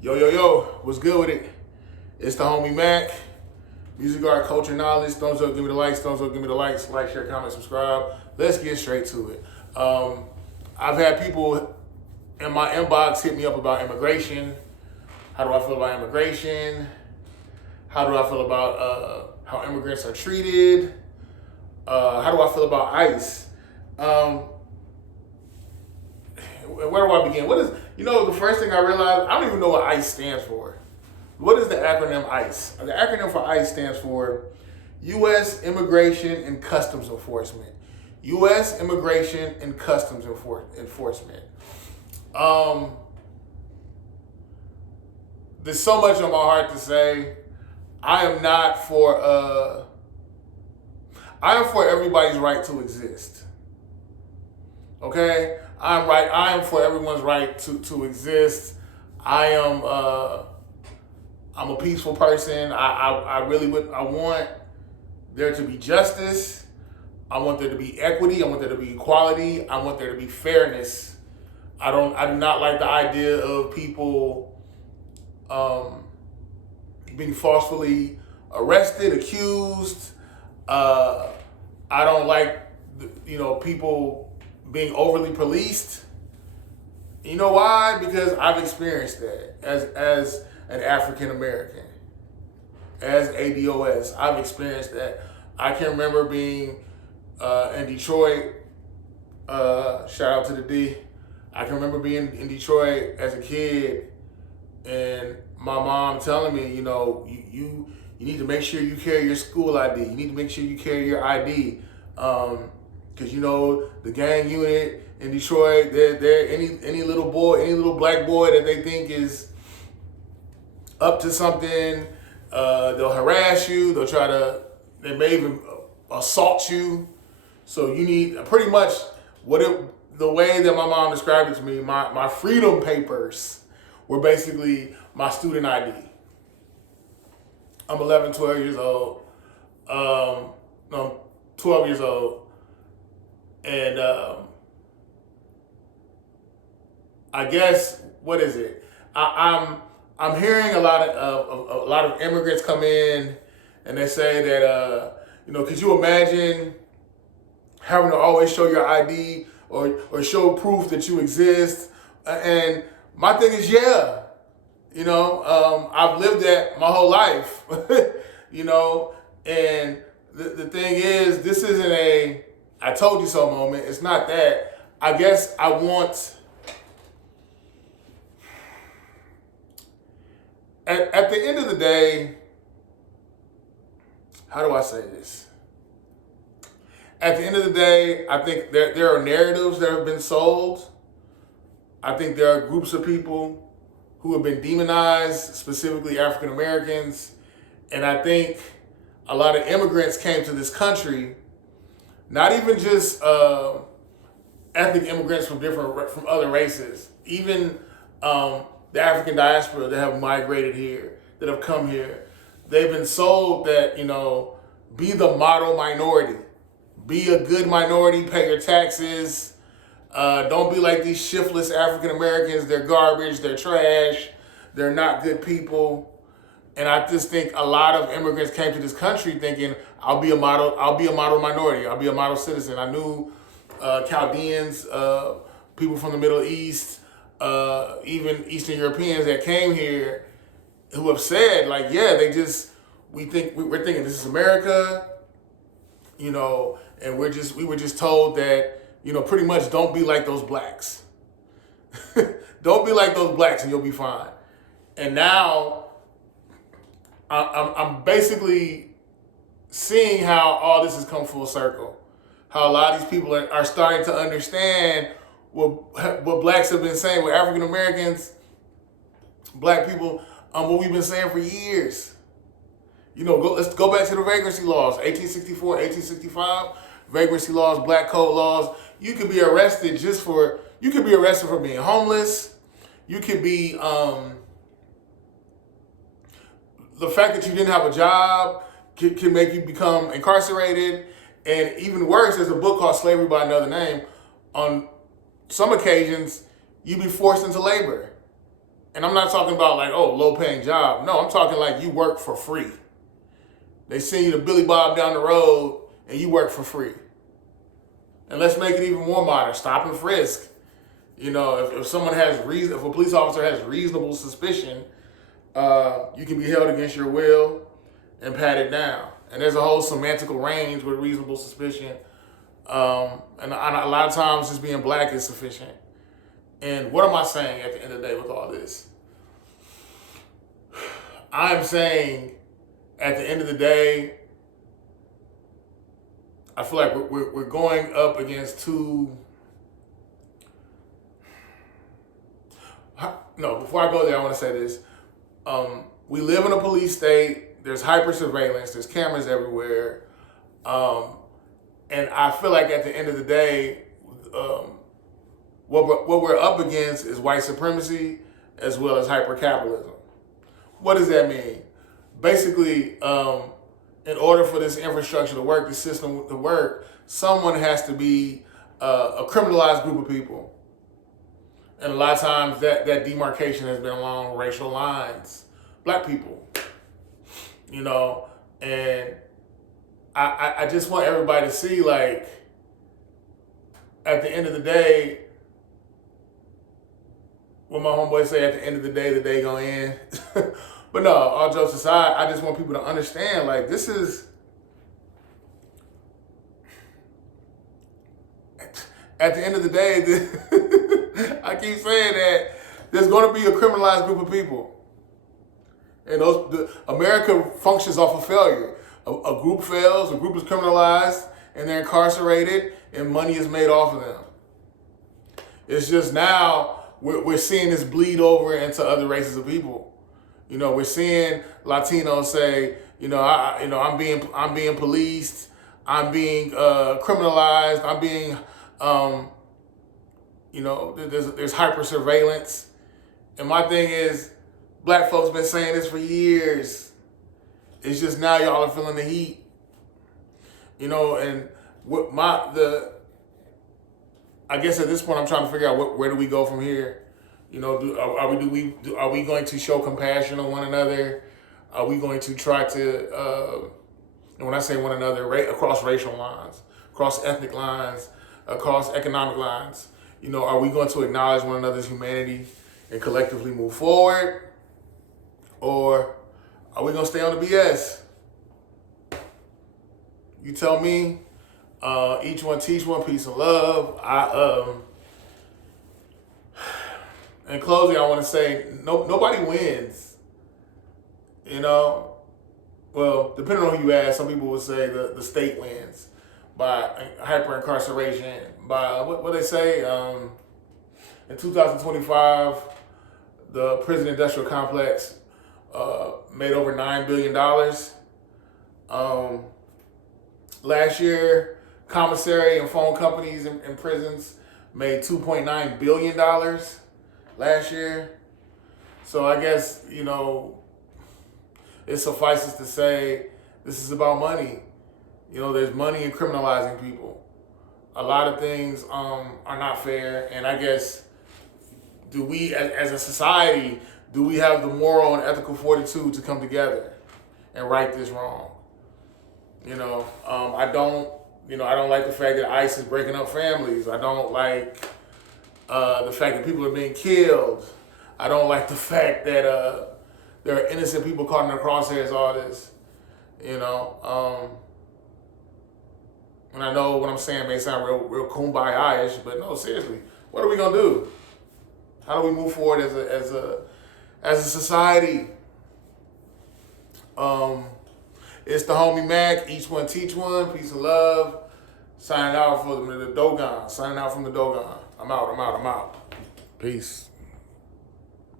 Yo, yo, yo, what's good with it? It's the homie Mac. Music art, culture, knowledge. Thumbs up, give me the likes. Thumbs up, give me the likes. Like, share, comment, subscribe. Let's get straight to it. I've had people in my inbox hit me up about immigration. How do I feel about immigration? How do I feel about how immigrants are treated? How do I feel about ICE? Where do I begin? The first thing I realized, I don't even know what ICE stands for. What is the acronym ICE? The acronym for ICE stands for U.S. Immigration and Customs Enforcement. U.S. Immigration and Customs Enforcement. There's so much on my heart to say. I am for everybody's right to exist. Okay? I am for everyone's right to exist. I'm a peaceful person. I want there to be justice. I want there to be equity. I want there to be equality. I want there to be fairness. I do not like the idea of people being falsely arrested, accused. I don't like people being overly policed. You know why? Because I've experienced that as an African American, as ADOS. I've experienced that. I can remember being in Detroit. Shout out to the D. I can remember being in Detroit as a kid, and my mom telling me, you need to make sure you carry your school ID. You need to make sure you carry your ID. Because the gang unit in Detroit, they're any little boy, any little black boy that they think is up to something, they'll harass you. They may even assault you. So you need pretty much the way that my mom described it to me. My freedom papers were basically my student ID. I'm 11, 12 years old. No, 12 years old. And I guess, what is it? I'm hearing a lot of immigrants come in, and they say that could you imagine having to always show your ID or show proof that you exist? And my thing is, yeah, I've lived that my whole life, and the thing is, this isn't a I told you so moment. It's not that. I guess I want, at the end of the day, how do I say this? At the end of the day, I think there are narratives that have been sold. I think there are groups of people who have been demonized, specifically African Americans. And I think a lot of immigrants came to this country, not even just ethnic immigrants from other races, even the African diaspora that have migrated here, that have come here. They've been sold that, be the model minority. Be a good minority, pay your taxes. Don't be like these shiftless African Americans. They're garbage, they're trash, they're not good people. And I just think a lot of immigrants came to this country thinking, I'll be a model minority, I'll be a model citizen. I knew Chaldeans, people from the Middle East, even Eastern Europeans that came here who have said, we're thinking this is America, and we were just told that, pretty much don't be like those blacks. Don't be like those blacks and you'll be fine. And now I'm basically seeing how all this has come full circle. How a lot of these people are starting to understand what blacks have been saying, what African Americans, black people, what we've been saying for years. Let's go back to the vagrancy laws, 1864, 1865, vagrancy laws, black code laws. You could be arrested for being homeless. You could be, the fact that you didn't have a job can make you become incarcerated. And even worse, there's a book called Slavery by Another Name. On some occasions, you be forced into labor. And I'm not talking about like, oh, low paying job. No, I'm talking like you work for free. They send you to Billy Bob down the road and you work for free. And let's make it even more modern. Stop and frisk. You know, if someone has reason, if a police officer has reasonable suspicion, you can be held against your will and patted down. And there's a whole semantical range with reasonable suspicion. And a lot of times just being black is sufficient. And what am I saying at the end of the day with all this? I'm saying at the end of the day, I feel like we're going up against two. No, before I go there, I want to say this. We live in a police state. There's hyper surveillance. There's cameras everywhere. And I feel like at the end of the day, what we're up against is white supremacy as well as hyper capitalism. What does that mean? Basically, in order for this infrastructure to work, this system to work, someone has to be a criminalized group of people. And a lot of times that demarcation has been along racial lines. Black people. You know, and I just want everybody to see, like, at the end of the day, what my homeboys say, at the end of the day gonna end. But no, all jokes aside, I just want people to understand, like, this is, at the end of the day, I keep saying that there's going to be a criminalized group of people. And America functions off of failure. A group fails, a group is criminalized, and they're incarcerated, and money is made off of them. It's just now we're seeing this bleed over into other races of people. You know, we're seeing Latinos say, I'm being policed, I'm being criminalized, I'm being, there's hyper surveillance. And my thing is, black folks been saying this for years. It's just now y'all are feeling the heat. You know, and I guess at this point I'm trying to figure out where do we go from here. You know, are we going to show compassion on one another? Are we going to try to, and when I say one another, across racial lines, across ethnic lines, across economic lines, you know, are we going to acknowledge one another's humanity and collectively move forward? Or are we going to stay on the BS? You tell me. Each one teach one, peace and love. In closing, I want to say nobody wins. You know, well, depending on who you ask, some people would say the state wins by hyper incarceration. By what they say, in 2025, the prison industrial complex made over $9 billion. Last year, commissary and phone companies in prisons made $2.9 billion last year. So I guess, you know, it suffices to say this is about money. You know, there's money in criminalizing people. A lot of things are not fair. And I guess, do we, as a society, do we have the moral and ethical fortitude to come together and right this wrong? You know, I don't like the fact that ICE is breaking up families. I don't like the fact that people are being killed. I don't like the fact that there are innocent people caught in the crosshairs, all this. You know, and I know what I'm saying may sound real kumbaya-ish, but no, seriously, what are we gonna do? How do we move forward as a society? It's the homie Mac. Each one teach one. Peace and love. Signing out from the Dogon. I'm out. Peace.